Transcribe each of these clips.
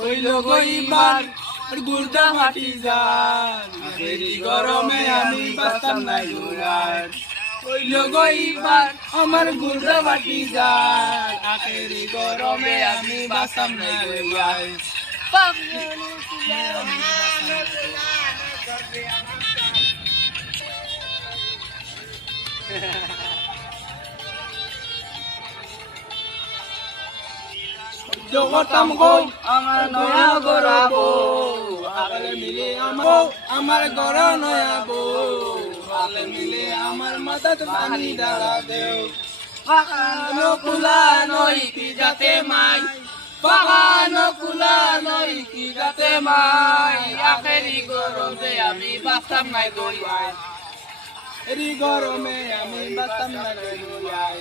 হইল গইবার গুর্দা মাটি যান আখেরি গরমে আমি বাঁচতাম না গোয়ার হইল গইবার আমার গুর্দা মাটি যান আখেরি গরমে আমি বাঁচতাম না গোয়ার জগতাম গো আমার নয়া গরাবো আগলে মিলে আমার গর নয়া গো আগলে মিলে আমার মদত পানি দাঁড়া দেও বাগানো কুলা নই কি যাতে মাই বাগানো কুলা নই কি যাতে মাই আখেরি গরমে আমি বাঁচতাম নাই গইয়াই এরি গরমে আমি বাঁচতাম না গইয়াই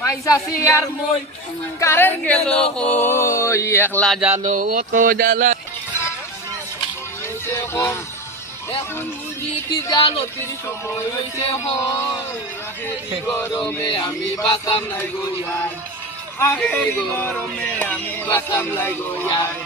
পয়সাছি আর মই কারেন্ট গেল কই একলা জানো অত জ্বালা এখন বুঝি কি জালো তির সময় হইছে হয় গরমে আমি বাঁচতাম নাই গইয়াই আখেরি গরমে আমি বাঁচতাম নাই গইয়াই